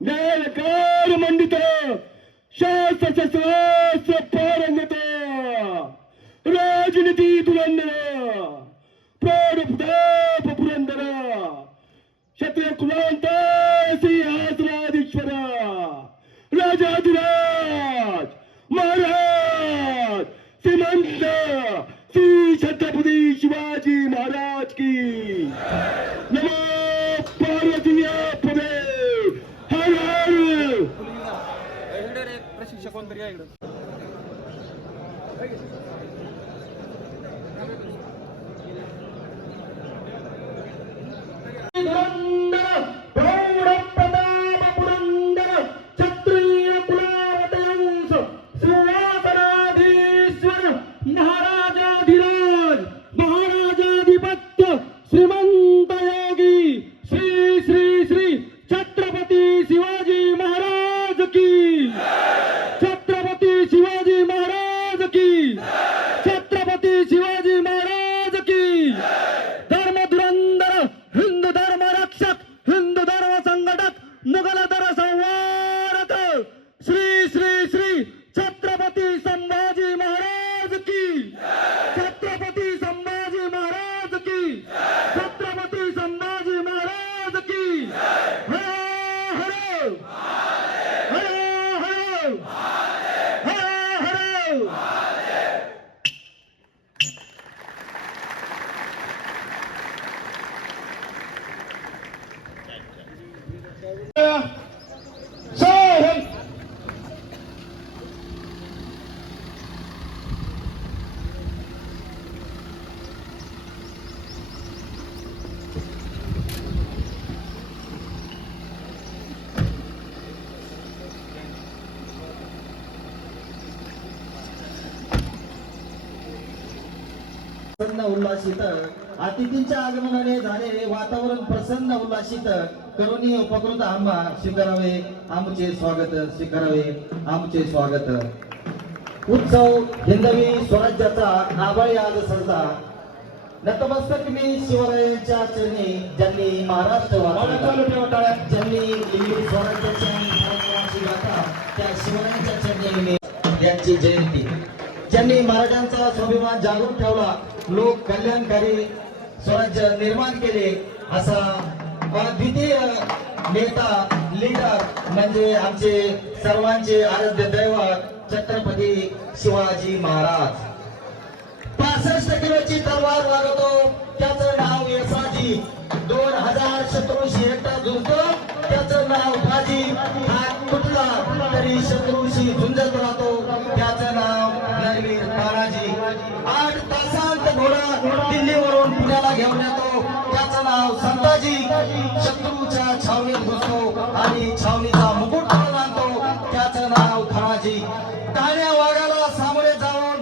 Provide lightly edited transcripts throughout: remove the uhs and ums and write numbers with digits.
न्यायकार मंडित शास्त्र पारंगत राजनीती धुरंधर प्रौढ प्रताप पुरंदर क्षत्रिय कुलांत सिंहासनाधीश्वर राजाधिराज महाराज श्रीमंत श्री छत्रपती शिवाजी महाराज की नमो पार्वती पदे हर हर प्रशिक्षक कोणतरी आहे इकडं श्रीमंत योगी श्री श्री श्री छत्रपती शिवाजी महाराज की छत्रपती शिवाजी महाराज की छत्रपती शिवाजी महाराज की धर्म धुरंधर हिंदू धर्म रक्षक हिंदू धर्म संघटक मुघल धर्म संवारक श्री श्री श्री छत्रपती संभाजी महाराज की छत्रपती संभाजी महाराज की छत्रपती संभाजी महाराज की हर हर हर हर हर हर सोहम प्रसन्न उल्हासित अतिथींच्या आगमनाने झाले वातावरण प्रसन्न उल्हासित करुणी उपकृत आंबा स्वीकारावे आमचे स्वागत स्वीकारावे आमचे स्वागत उत्सव हिंदवी स्वराज्याचा आभाळी आज सरता नतमस्तक मी शिवरायांच्या चरणी ज्यांनी महाराष्ट्र वाचवला ज्यांनी हिंदवी स्वराज्याची गाथा त्या शिवरायांच्या चरणी मी यांची जयंती ज्यांनी मराठ्यांचा स्वाभिमान जागृत ठेवला लोक कल्याणकारी स्वराज्य निर्माण केले असा अद्वितीय नेता लीडर म्हणजे आमचे सर्वांचे आराध्य दैवत छत्रपती शिवाजी महाराज 65 किलोची तलवार वागवतो त्याचं नाव यसाजी 2000 शत्रूशी एकटा झुंजतो त्याचं नाव बाजी हात तुटला तरी शत्रूशी झुंजत राहतो त्याचं नाव नरवीर तानाजी 8 तासांत घोडा दिल्लीवरून पुण्याला घेऊन येतो त्याचं नाव संताजी शत्रूच्या छावणीत घुसतो आणि छावणीचा मुकुट काढून आणतो त्याचं नाव धनाजी टाण्या वाघाला सामोरे जाऊन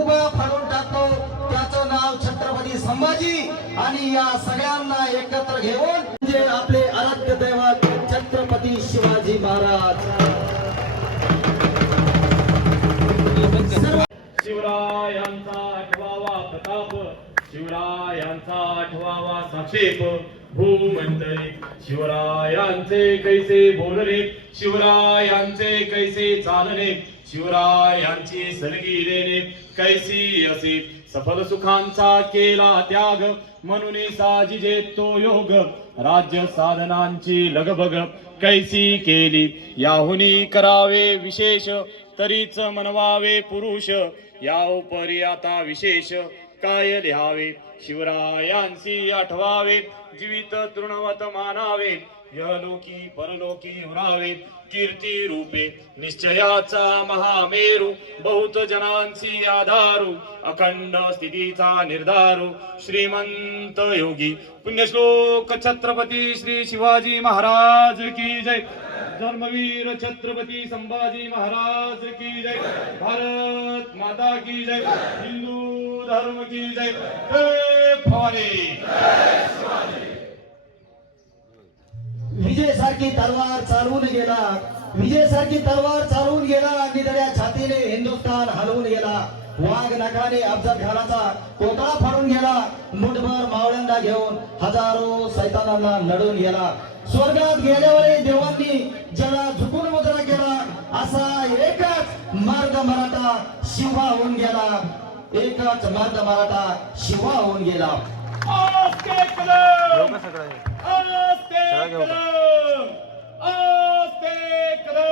उभा फाडून टाकतो त्याचं नाव छत्रपती संभाजी आणि या सगळ्यांना एकत्र घेऊन म्हणजे आपले आराध्य दैवत छत्रपती शिवाजी महाराज शिवरायांचा 8वा प्रताप शिवरायांचा 8वा साक्षेप भूमंडळी शिवरायांचे कैसे बोलणे शिवरायांचे कैसे चालणे शिवरायांची सलगी देणे कैसी असे सफल सुखांचा केला त्याग म्हणून साजिजे तो योग राज्य साधनांची लगबग कैसी केली याहुनी करावे विशेष तरीच मनवावे पुरुष या उपरी आता विशेष काय लिहावे शिवरायांसी आठवावे जीवित तृणवत मानावे यलोकी परलोकी उरावे कीर्ती रूपे निश्चयाचा महामेरू बहुत जनांची आधारू अखंड स्थितीचा निर्धारू श्रीमंत योगी पुण्यश्लोक छत्रपती श्री शिवाजी महाराज की जय धर्मवीर छत्रपती संभाजी महाराज की जय भारत माता की जय हिंदू धर्म की जय जय भवानी विजय सारखी तलवार चालवून गेला विजय सारखी तलवार चालवून गेला निधड्या छातीने हिंदुस्थान हलवून गेला वाघ नखाने अफजल खानाचा कोतळा फाडून गेला मुठभर मावळ्यांना घेऊन हजारो सैतानांना लढून गेला स्वर्गात गेल्यावरही देवांनी ज्याला झुकून मुद्रा केला असा एकच मार्ग मराठा शिवा होऊन गेला. एकच मार्ग मराठा शिवा होऊन गेला. आस्ते कदम आस्ते कदम आस्ते कदम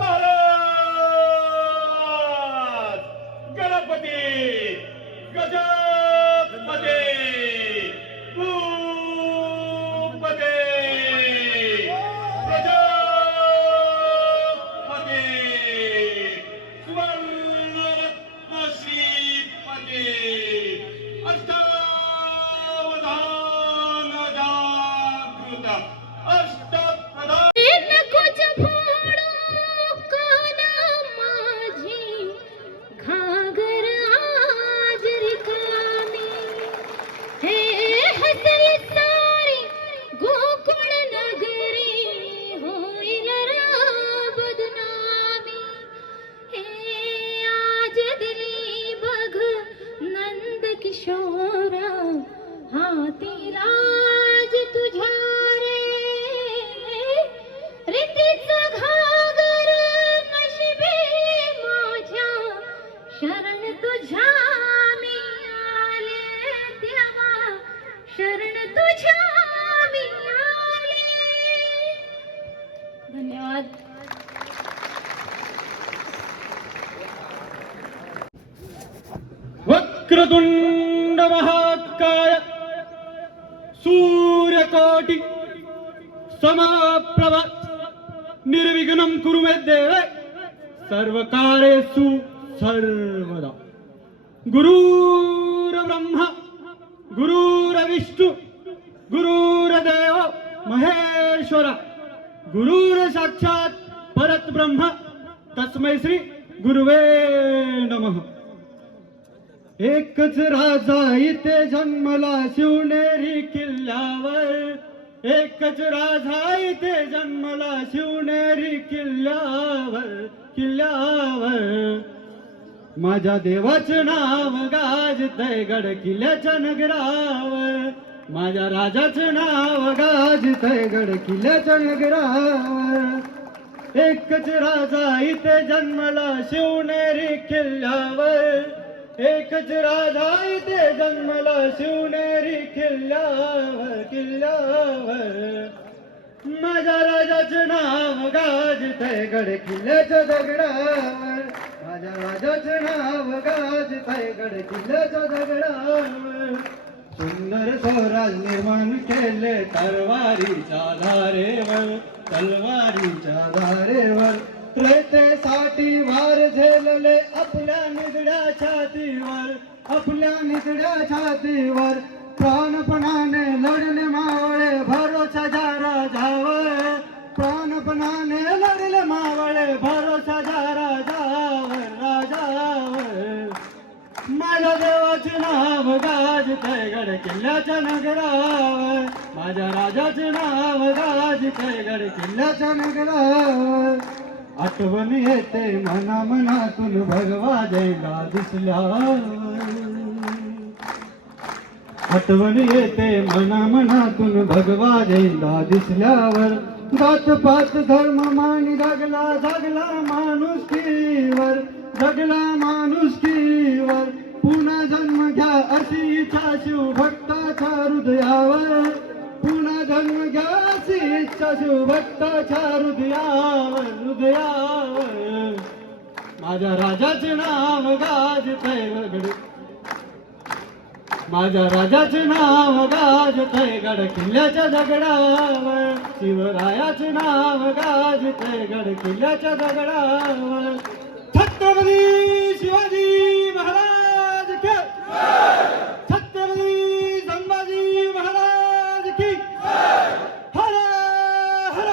महाराज गणपती गजपती भूपती प्रजापती सुवर्ण श्रीपती अष्टावधान जागृत अष्टप्रधान नकोच फोडू काना माझी घागर आज रिकामी. हे हसरी सारी गोकुळ नगरी होईल रा बदनामी. हे आज दिली बघ नंद किशोरा हाती लाज तुझ्या रे. रीतीचं घागर नशिबी माझ्या शरण तुझ्या मी आले देवा. शरण तुझ्या मी आले. धन्यवाद. वक्रतुंड महाकाय सूर्यकोटि समप्रभ निर्विघ्नं कुरु मे देव सर्वकार्येषु सर्वदा. गुरुर्ब्रह्मा गुरुर्विष्णु गुरुर्देव महेश्वर गुरुर्साक्षात् परब्रह्म तस्मै श्री गुरुवे नमः. एकच राजा इथे जन्मला शिवनेरी किल्ल्यावर. एकच राजा इथे जन्मला शिवनेरी किल्ल्यावर. किल्ल्यावर माझ्या देवाचं नाव गाजतंय गड किल्ल्याच्या नगरावर. माझ्या राजाचं नाव गाजतंय गड किल्ल्याच्या नगरावर. एकच राजा इथे जन्मला शिवनेरी किल्ल्यावर. एकच राजा इथे जन्मला शिवनेरी किल्ल्यावर. किल्ल्यावर माझ्या राजाचं नाव गाजतंय गड किल्ल्याच्या दगडावर. माझ्या राजाचं नाव गाजतंय गड किल्ल्याच्या दगडावर. सुंदर स्वराज निर्माण केले तलवारीच्या धारेवर. तलवारीच्या धारेवर त्रयतेसाठी वार झेलले आपल्या निगड्या छातीवर. आपल्या निगड्या छातीवर प्राणपणाने लढले मावळे भरोसाच्या राजावर. प्राणपणाने लढले मावळे भरोसाच्या राजावर. राजावर माझ्या देवाचे नाव गाजतंय गड किल्ल्याच्या नगरावर. माझ्या राजाचे नाव गाजतंय गड किल्ल्याच्या नगरावर. आठवण येते मना मनातून भगवा जैला दिसल्यावर. आठवण येते मना मनातून भगवा जैला दिसल्यावर. जात पात धर्म मानी जगला जगला माणुसकीवर. जगला माणुसकीवर पुन्हा जन्म घ्या अशी इच्छा शिव भक्ताच्या हृदयावर. पुन्हा जन्म घ्या अशी इच्छा शिव भक्ताच्या हृदयावर. हृदयावर माझ्या राजाचे नाव गाजतंय गड. माझ्या राजाचे नाव गाजतंय गड किल्ल्याच्या दगडावर. शिवरायाचे नाव गाजतंय गड किल्ल्याच्या दगडावर. छत्रपती शिवाजी महाराज की छत्रपती संभाजी महाराज की हर हर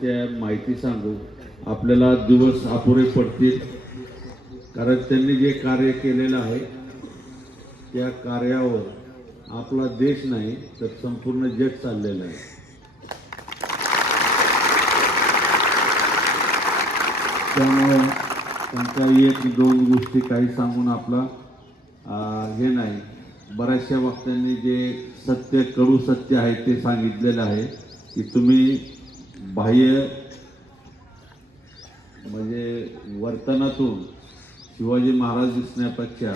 त्यांच्या माहिती सांगू. आपल्याला दिवस अपुरे पडतील, कारण त्यांनी जे कार्य केलेलं आहे त्या कार्यावर आपला देश नाही तर संपूर्ण जग चाललेलं आहे. त्यामुळे त्यांच्या एक दोन गोष्टी काही सांगून आपला हे नाही. बऱ्याचशा वक्त्यांनी जे सत्य कडू सत्य आहे ते सांगितलेलं आहे की तुम्ही बाह्य म्हणजे वर्तनातून शिवाजी महाराज दिसण्यापेक्षा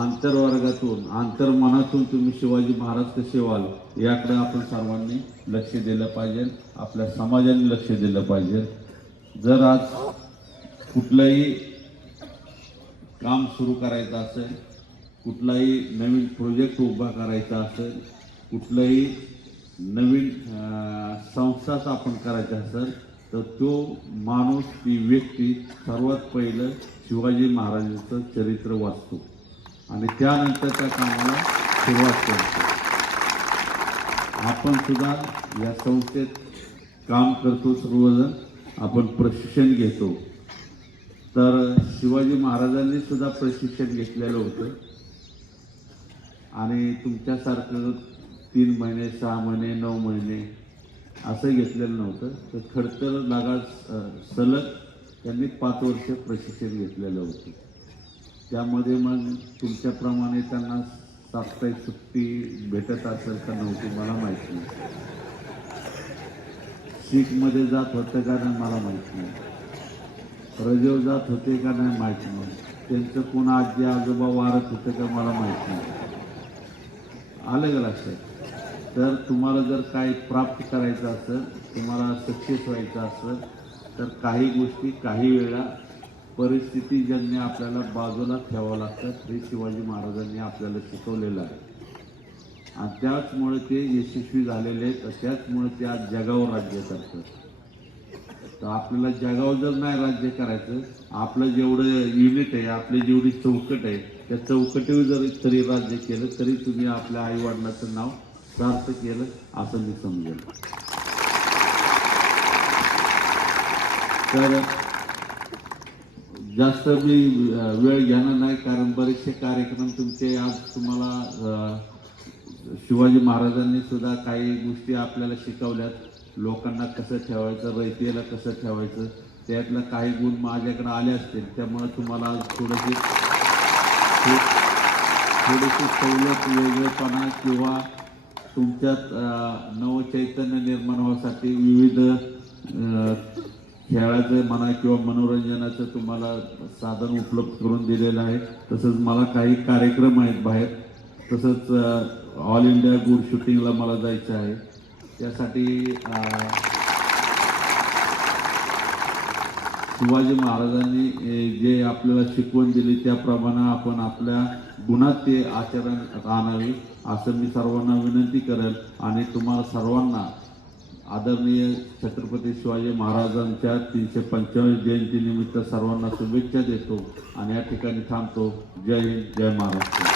आंतरवर्गातून आंतरमनातून तुम्ही शिवाजी महाराज कसे व्हाल याकडे आपण सर्वांनी लक्ष दिलं पाहिजे. आपल्या समाजाने लक्ष दिलं पाहिजे. जर आज कुठलंही काम सुरू करायचं असेल, कुठलाही नवीन प्रोजेक्ट उभा करायचा असेल, कुठलंही नवीन संस्था स्थापन करायचं असेल तर तो माणूस ती व्यक्ती सर्वात पहिलं शिवाजी महाराजांचं चरित्र वाचतो आणि त्यानंतर त्या कामाला सुरुवात करतो. आपण सुद्धा या संस्थेत काम करतो, सर्वजण आपण प्रशिक्षण घेतो. तर शिवाजी महाराजांनी सुद्धा प्रशिक्षण घेतलेलं होतं आणि तुमच्यासारखं 3 महिने 6 महिने 9 महिने असं घेतलेलं नव्हतं. तर खडतर लगाच सलग त्यांनी 5 वर्ष प्रशिक्षण घेतलेलं होतं. त्यामध्ये मग तुमच्याप्रमाणे त्यांना साप्ताहिक सुट्टी भेटत असेल का नव्हती मला माहिती नाही. शीखमध्ये जात होतं का नाही मला माहीत नाही. रजेव जात होते का नाही माहीत नाही. त्यांचं कोण आजी आजोबा वारत होते का मला माहीत नाही. आलं का लक्षात? तर तुम्हाला जर काही प्राप्त करायचं असेल, तुम्हाला सक्सेस व्हायचं असेल तर काही गोष्टी काही वेळा परिस्थितीजन्य आपल्याला बाजूला ठेवावं लागतात. हे शिवाजी महाराजांनी आपल्याला शिकवलेलं आहे आणि त्याचमुळे ते यशस्वी झालेले आहेत. त्याचमुळे ते आज जगावर राज्य करतात. तर आपल्याला जगावर जर नाही राज्य करायचं, आपलं जेवढं युनिट आहे, आपली जेवढी चौकट आहे त्या चौकटीवर जर तरी राज्य केलं तरी तुम्ही आपल्या आईवडिलाचं नाव सार्थ केलं असं मी समजेल. तर जास्त मी वेळ घेणार नाही, कारण बरेचसे कार्यक्रम तुमचे आज तुम्हाला शिवाजी महाराजांनी सुद्धा काही गोष्टी आपल्याला शिकवल्यात. लोकांना कसं ठेवायचं, रयतेला कसं ठेवायचं, त्यातलं काही गुण माझ्याकडे आले असतील. त्यामुळे तुम्हाला आज थोडीशी सवलत, वेगळेपणा किंवा तुमच्यात नवचैतन्य निर्माण होण्यासाठी विविध खेळाचं म्हणा किंवा मनोरंजनाचं तुम्हाला साधन उपलब्ध करून दिलेलं आहे. तसंच मला काही कार्यक्रम आहेत बाहेर. तसंच ऑल इंडिया गुड शूटिंगला मला जायचं आहे. त्यासाठी शिवाजी महाराजांनी जे आपल्याला शिकवण दिली त्याप्रमाणे आपण आपल्या गुणात ते आचरण आणावे असं मी सर्वांना विनंती करेल. आणि तुम्हाला सर्वांना आदरणीय छत्रपती शिवाजी महाराजांच्या 345 जयंतीनिमित्त सर्वांना शुभेच्छा देतो आणि या ठिकाणी थांबतो. जय हिंद, जय महाराष्ट्र.